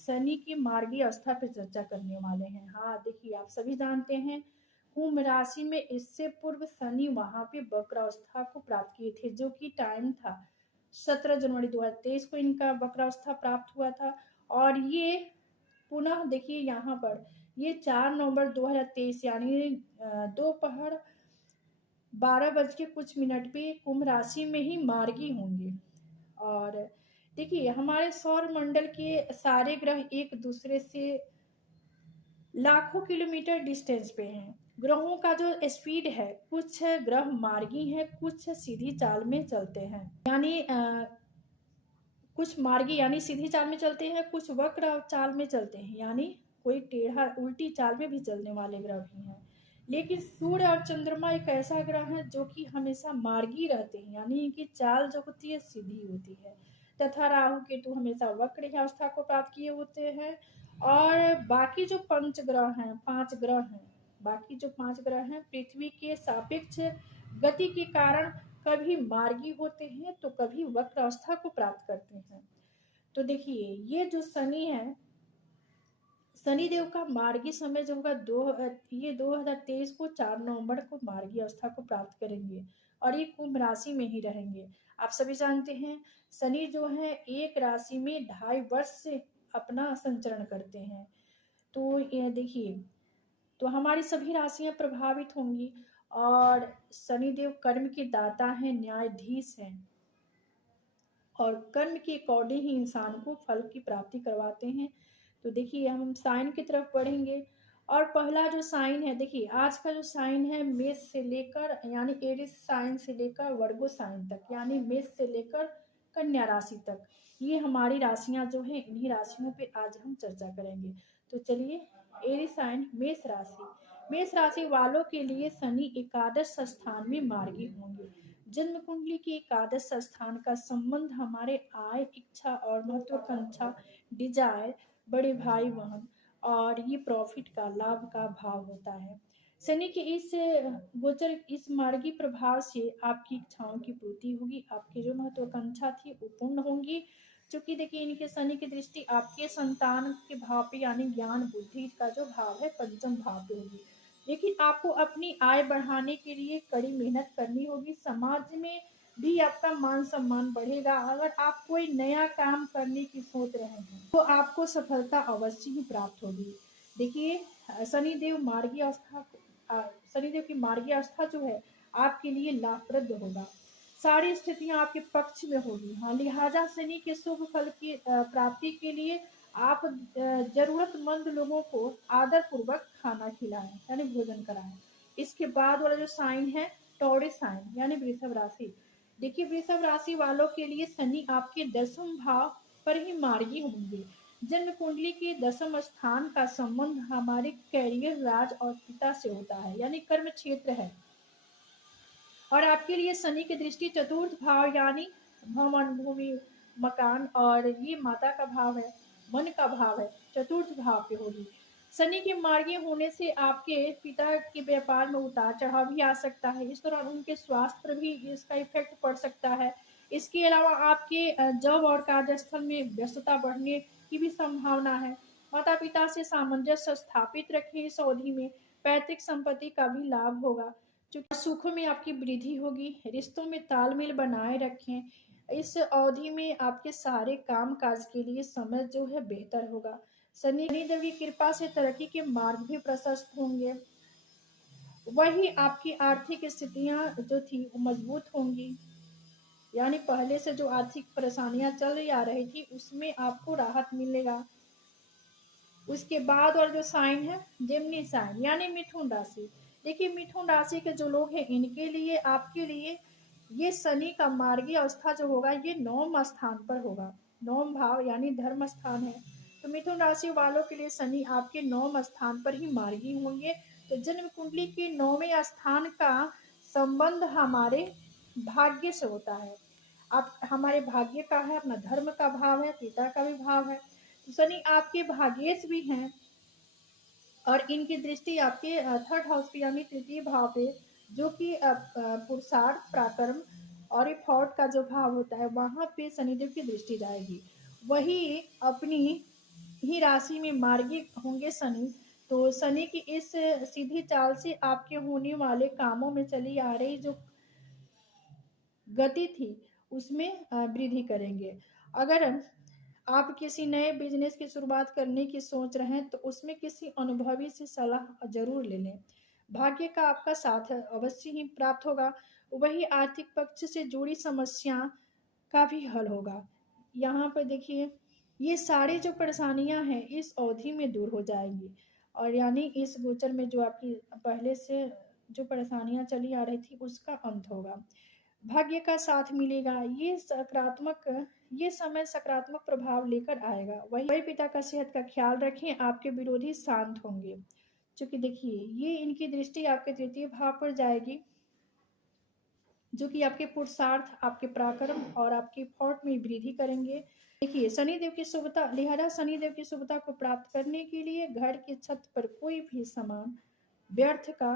शनि की मार्गीय अवस्था पे चर्चा करने वाले हैं। हाँ, देखिए आप सभी जानते हैं कुंभ राशि में इससे पूर्व शनि वहां पे वक्र अवस्था को प्राप्त किए थे, जो कि टाइम था 17 जनवरी 2023 को इनका वक्र अवस्था प्राप्त हुआ था। और ये पुनः देखिए यहाँ पर ये 4 नवंबर 2023 यानी दोपहर 12 बज के कुछ मिनट पे कुंभ राशि में ही मार्गी होंगे। और देखिए हमारे सौर मंडल के सारे ग्रह एक दूसरे से लाखों किलोमीटर डिस्टेंस पे हैं। ग्रहों का जो स्पीड है, कुछ ग्रह मार्गी हैं, कुछ सीधी चाल में चलते हैं, यानी कुछ मार्गी यानी सीधी चाल में चलते हैं, कुछ वक्र चाल में चलते हैं, यानी कोई टेढ़ा उल्टी चाल में भी चलने वाले ग्रह भी हैं। लेकिन सूर्य और चंद्रमा एक ऐसा ग्रह है जो कि हमेशा मार्गी रहते हैं, यानी इनकी चाल जो होती है सीधी होती है। तथा राहु केतु हमेशा वक्र अवस्था को प्राप्त किए होते हैं। और बाकी जो पंच ग्रह हैं, 5 ग्रह हैं, बाकी जो 5 ग्रह हैं पृथ्वी के सापेक्ष गति के कारण कभी मार्गी होते हैं तो कभी वक्र अवस्था को प्राप्त करते हैं। तो देखिए ये जो शनि है, शनिदेव का मार्गी समय जो होगा ये 2023 को 4 नवंबर को मार्गी अवस्था को प्राप्त करेंगे और ये कुंभ राशि में ही रहेंगे। आप सभी जानते हैं शनि जो है एक राशि में 2.5 वर्ष से अपना संचरण करते हैं। तो ये देखिए, तो हमारी सभी राशियां प्रभावित होंगी। और शनिदेव कर्म के दाता हैं, न्यायाधीश हैं और कर्म के अकॉर्डिंग ही इंसान को फल की प्राप्ति करवाते हैं। तो देखिए हम साइन की तरफ बढ़ेंगे और पहला जो साइन है, देखिए आज का जो साइन है मेष से लेकर यानी एरिस साइन से लेकर वर्गो साइन तक, यानी मेष से लेकर कन्या राशि तक, ये हमारी राशियां जो हैं, इन्हीं राशियों पे आज हम चर्चा करेंगे। तो चलिए, एरिस साइन मेष राशि वालों के लिए शनि एकादश स्थान में मार्गी होंगे। जन्म कुंडली की एकादश स्थान का संबंध हमारे आय, इच्छा और महत्वाकांक्षा, डिजायर, बड़े भाई बहन और ये प्रॉफिट का, लाभ का भाव होता है। शनि के इस गोचर, इस मार्गी प्रभाव से आपकी इच्छाओं की पूर्ति होगी, आपकी जो महत्वाकांक्षा थी वो पूर्ण होंगी। क्योंकि देखिए इनके शनि की दृष्टि आपके संतान के भाव पे यानी ज्ञान बुद्धि का जो भाव है पंचम भाव पे होगी। लेकिन आपको अपनी आय बढ़ाने के लिए कड़ी मेहनत करनी होगी। समाज में भी आपका मान सम्मान बढ़ेगा। अगर आप कोई नया काम करने की सोच रहे हैं तो आपको सफलता अवश्य ही प्राप्त होगी। देखिए शनिदेव मार्गी अवस्था, शनिदेव की मार्गी अवस्था जो है आपके लिए लाभप्रद होगा। सारी स्थितियां आपके पक्ष में होगी। हाँ, लिहाजा शनि के शुभ फल की प्राप्ति के लिए आप जरूरतमंद लोगों को आदर पूर्वक खाना खिलाएं यानी भोजन कराएं। इसके बाद वाला जो साइन है टॉरस साइन यानी वृषभ राशि। देखिए वृषभ राशि वालों के लिए शनि आपके 10वें भाव पर ही मार्गी होंगे। जन्म कुंडली के 10वें स्थान का संबंध हमारे कैरियर, राज और पिता से होता है, यानी कर्म क्षेत्र है। और आपके लिए शनि की दृष्टि चतुर्थ भाव यानी भवन, भूमि, मकान और ये माता का भाव है, मन का भाव है, चतुर्थ भाव पे होगी। शनि के मार्गी होने से आपके पिता के व्यापार में उतार चढ़ाव भी आ सकता है। इस दौरान उनके स्वास्थ्य पर भी इसका इफेक्ट पड़ सकता है। इसके अलावा आपके जॉब और कार्यस्थल में व्यस्तता बढ़ने की भी संभावना है। माता पिता से सामंजस्य स्थापित रखें। इस अवधि में पैतृक संपत्ति का भी लाभ होगा। सुखों में आपकी वृद्धि होगी। रिश्तों में तालमेल बनाए रखें। इस अवधि में आपके सारे काम काज के लिए समय जो है बेहतर होगा। शनिदेव की कृपा से तरक्की के मार्ग भी प्रशस्त होंगे। वही आपकी आर्थिक स्थितियां जो थी वो मजबूत होंगी, यानी पहले से जो आर्थिक परेशानियां चल आ रही थी उसमें आपको राहत मिलेगा। उसके बाद और जो साइन है जेमिनी साइन यानी मिथुन राशि। देखिए मिथुन राशि के जो लोग हैं इनके लिए, आपके लिए ये शनि का मार्गी अवस्था जो होगा ये 9वें स्थान पर होगा। 9वां भाव यानी धर्म स्थान है। तो मिथुन राशि वालों के लिए शनि आपके 9वें स्थान पर ही मार्गी होंगे। तो जन्म कुंडली के 9वें स्थान का संबंध हमारे भाग्य से होता है। आप हमारे भाग्य का है, अपना धर्म का भाव है, पिता का भी भाव है। तो शनि आपके भाग्येश भी हैं और इनकी दृष्टि आपके थर्ड हाउस पे यानी तृतीय भाव पे, जो कि पुरुषार्थ, पराक्रम और एफर्ट का जो भाव होता है वहां पे शनिदेव की दृष्टि जाएगी। वही अपनी ही राशि में मार्गी होंगे शनि, तो शनि की इस सीधी चाल से आपके होने वाले कामों में चली आ रही जो गति थी उसमें वृद्धि करेंगे। अगर आप किसी नए बिजनेस की शुरुआत करने की सोच रहे हैं तो उसमें किसी अनुभवी से सलाह जरूर ले लें। भाग्य का आपका साथ अवश्य ही प्राप्त होगा। वही आर्थिक पक्ष से जुड़ी समस्या का भी हल होगा। यहाँ पर देखिए, ये सारी जो परेशानियां हैं इस अवधि में दूर हो जाएंगी, और यानी इस गोचर में जो आपकी पहले से जो परेशानियां चली आ रही थी उसका अंत होगा। भाग्य का साथ मिलेगा। ये समय सकारात्मक प्रभाव लेकर आएगा। वही पिता का सेहत का ख्याल रखें। आपके विरोधी शांत होंगे, क्योंकि देखिए ये इनकी दृष्टि आपके तृतीय भाव पर जाएगी, जो कि आपके पुरुषार्थ, आपके पराक्रम और आपके एफर्ट में वृद्धि करेंगे। देखिए शनिदेव की शुभता, लिहाजा शनिदेव की शुभता को प्राप्त करने के लिए घर की छत पर कोई भी सामान व्यर्थ का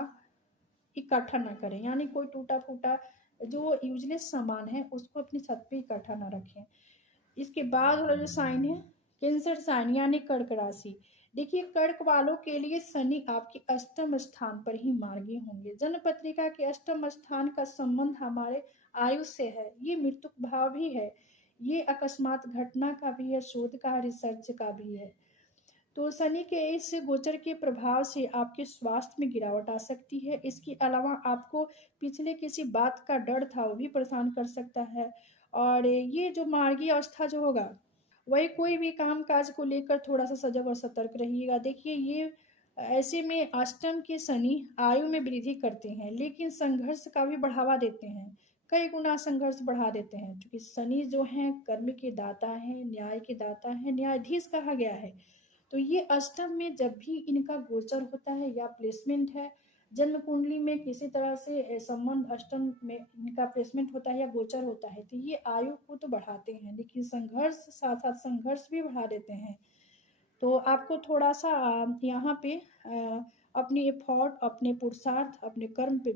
इकट्ठा ना करें, यानी कोई टूटा फूटा जो यूजलेस सामान है उसको अपनी छत पे इकट्ठा ना रखें। इसके बाद वाला जो साइन है कैंसर साइन यानी कर्क राशि। देखिए कर्क वालों के लिए शनि आपके अष्टम स्थान पर ही मार्गी होंगे। जन्म पत्रिका के अष्टम स्थान का संबंध हमारे आयु से है, ये मृत्यु भाव भी है, ये अकस्मात घटना का भी है, शोध का, रिसर्च का भी है। तो शनि के इस गोचर के प्रभाव से आपके स्वास्थ्य में गिरावट आ सकती है। इसके अलावा आपको पिछले किसी बात का डर था वो भी परेशान कर सकता है। और ये जो मार्गी अवस्था जो होगा, वही कोई भी काम काज को लेकर थोड़ा सा सजग और सतर्क रहिएगा। देखिए ये ऐसे में अष्टम के शनि आयु में वृद्धि करते हैं लेकिन संघर्ष का भी बढ़ावा देते हैं, कई गुना संघर्ष बढ़ा देते हैं, क्योंकि शनि जो है कर्म के दाता है, न्याय के दाता है, न्यायाधीश कहा गया है। तो ये अष्टम में जब भी इनका गोचर होता है या प्लेसमेंट है जन्म कुंडली में, किसी तरह से संबंध अष्टम में इनका प्लेसमेंट होता है या गोचर होता है, तो ये आयु को तो बढ़ाते हैं लेकिन संघर्ष, साथ साथ संघर्ष भी बढ़ा देते हैं। तो आपको थोड़ा सा यहाँ पे अपनी एफर्ट, अपने पुरुषार्थ, अपने कर्म पे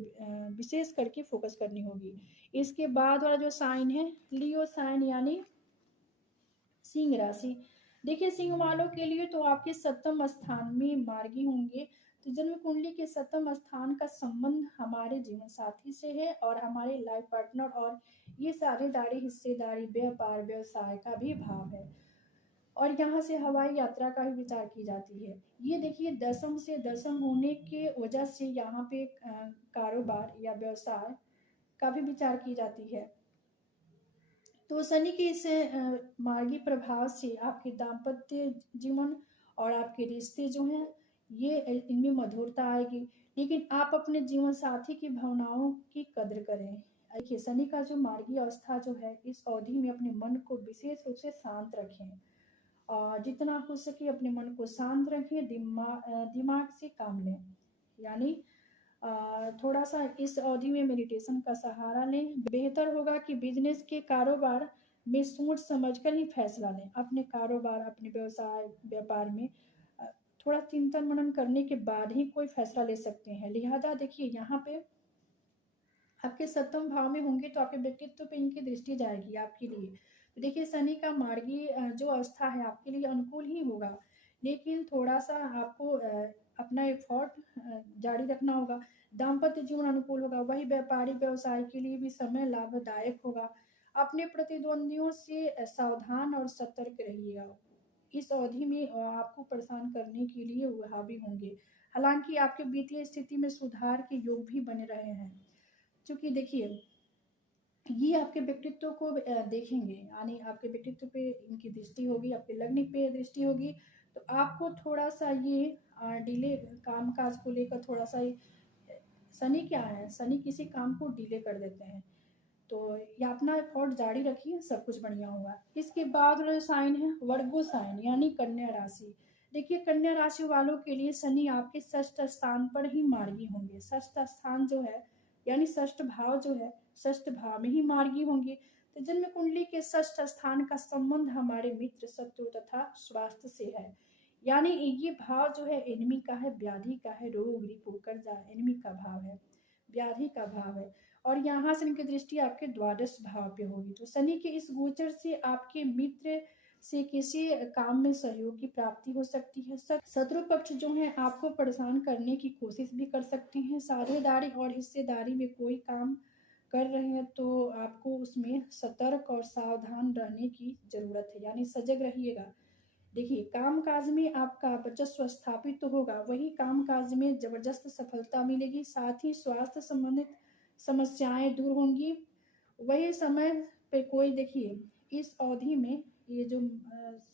विशेष करके फोकस करनी होगी। इसके बाद वाला जो साइन है लियो साइन यानी सिंह राशि। देखिए सिंह वालों के लिए तो आपके सप्तम स्थान में मार्गी होंगे। तो जन्म कुंडली के सप्तम स्थान का संबंध हमारे जीवन साथी से है और हमारे लाइफ पार्टनर, और ये साझेदारी, हिस्सेदारी, व्यापार, व्यवसाय का भी भाव है। और यहाँ से हवाई यात्रा का भी विचार की जाती है। ये देखिए दसम से दसम होने के वजह से यहाँ पे कारोबार या व्यवसाय का भी विचार की जाती है। तो शनि के इस मार्गी प्रभाव से आपके दाम्पत्य जीवन और आपके रिश्ते जो हैं ये इनमें मधुरता आएगी, लेकिन आप अपने जीवन साथी की भावनाओं की कद्र करें। देखिए शनि का जो मार्गी अवस्था जो है इस अवधि में अपने मन को विशेष रूप से शांत रखें, और जितना हो सके अपने मन को शांत रखें, दिमाग से काम लें, यानी थोड़ा सा इस अवधि में मेडिटेशन का सहारा लें। बेहतर होगा कि बिजनेस के कारोबार में सोच समझकर ही फैसला लें। अपने कारोबार, अपने व्यवसाय, व्यापार में अ, थोड़ा चिंतन मनन करने के बाद ही कोई फैसला ले सकते हैं। लिहाजा देखिए यहाँ पे आपके सप्तम भाव में होंगे तो आपके व्यक्तित्व पे इनकी दृष्टि जाएगी आपके लिए। तो देखिए शनि का मार्गी जो अवस्था है आपके लिए अनुकूल ही होगा, लेकिन थोड़ा सा आपको अपना एफर्ट जारी रखना होगा। दाम्पत्य जीवन अनुकूल होगा, वही व्यापारी व्यवसाय के लिए भी समय लाभदायक होगा। अपने प्रतिद्वंदियों से सावधान और सतर्क रहिएगा। इस अवधि में आपको परेशान करने के लिए वो हावी होंगे। हालांकि आपके वित्तीय स्थिति में सुधार के योग भी बने रहे हैं, क्योंकि देखिए ये आपके व्यक्तित्व को देखेंगे, यानी आपके व्यक्तित्व पे इनकी दृष्टि होगी, आपके लग्न पे दृष्टि होगी। तो आपको थोड़ा सा ये डिले, काम काज को लेकर थोड़ा सा शनि क्या है, शनि किसी काम को डिले कर देते हैं। तो ये अपना एफर्ट जारी रखिए, सब कुछ बढ़िया होगा। इसके बाद जो साइन है वर्गो साइन यानी कन्या राशि। देखिए कन्या राशि वालों के लिए शनि आपके षष्ठ स्थान पर ही मार्गी होंगे। षष्ठ स्थान जो है यानी षष्ठ भाव जो है, षष्ठ भाव में ही मार्गी होंगे। तो जन्म कुंडली के षष्ठ स्थान का संबंध हमारे मित्र, शत्रु तथा स्वास्थ्य से है, यानी ये भाव जो है एनिमी का है, व्याधि का है, रोग, रिपु, कर्जा एनिमी का भाव है, व्याधि का भाव है। और यहाँ से इनकी दृष्टि आपके द्वादश भाव पे होगी। तो शनि के इस गोचर से आपके मित्र से किसी काम में सहयोग की प्राप्ति हो सकती है। शत्रु पक्ष जो है आपको परेशान करने की कोशिश भी कर सकते हैं। साझेदारी और हिस्सेदारी में कोई काम कर रहे हैं तो आपको उसमें सतर्क और सावधान रहने की ज़रूरत है, यानी सजग रहिएगा। देखिए, काम-काज में आपका वर्चस्व स्थापित तो होगा, वही काम-काज में ज़बरदस्त सफलता मिलेगी, साथ ही स्वास्थ्य संबंधित समस्याएँ दूर होंगी। वही समय पे कोई देखिए, इस अवधि में ये जो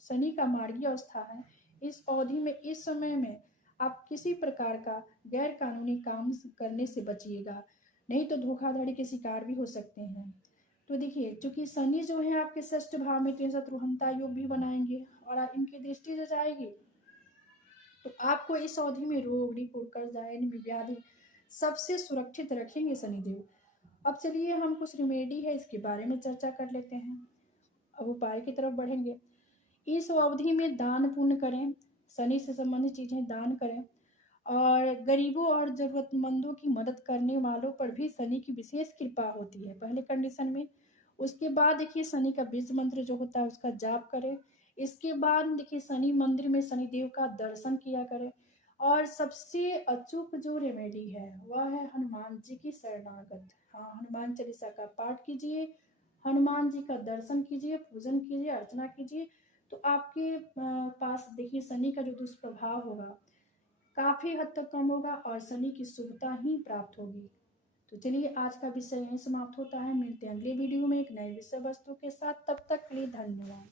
शनि का मार्गी अवस्था है, इस अवधि में, इस समय में आप किसी प्रकार का गैर कानूनी काम करने से बचिएगा, नहीं तो धोखाधड़ी के शिकार भी हो सकते हैं। तो देखिए, चूँकि शनि जो है आपके षष्ठ भाव में, तो ये शत्रुहंता योग भी बनाएँगे और इनकी दृष्टि जो जाएगी, तो आपको इस अवधि में रोग, रिपू, कर्जा, एनीमी, व्याधि सबसे सुरक्षित रखेंगे शनिदेव। अब चलिए हम कुछ रेमेडी है इसके बारे में चर्चा कर लेते हैं। अब उपाय की तरफ बढ़ेंगे। इस अवधि में दान पुण्य करें, शनि से संबंधित चीज़ें दान करें और गरीबों और ज़रूरतमंदों की मदद करने वालों पर भी शनि की विशेष कृपा होती है पहले कंडीशन में। उसके बाद देखिए शनि का बीज मंत्र जो होता है उसका जाप करें। इसके बाद देखिए शनि मंदिर में शनिदेव का दर्शन किया करें और सबसे अचूक जो रेमेडी है वह है हनुमान जी की शरणागत। हाँ, हनुमान चालीसा का पाठ कीजिए, हनुमान जी का दर्शन कीजिए, पूजन कीजिए, अर्चना कीजिए, तो आपके पास देखिए शनि का जो दुष्प्रभाव होगा काफ़ी हद तक कम होगा और शनि की शुभता ही प्राप्त होगी। तो चलिए आज का विषय यहीं समाप्त होता है। मिलते हैं अगले वीडियो में एक नए विषय वस्तु के साथ। तब तक के लिए धन्यवाद।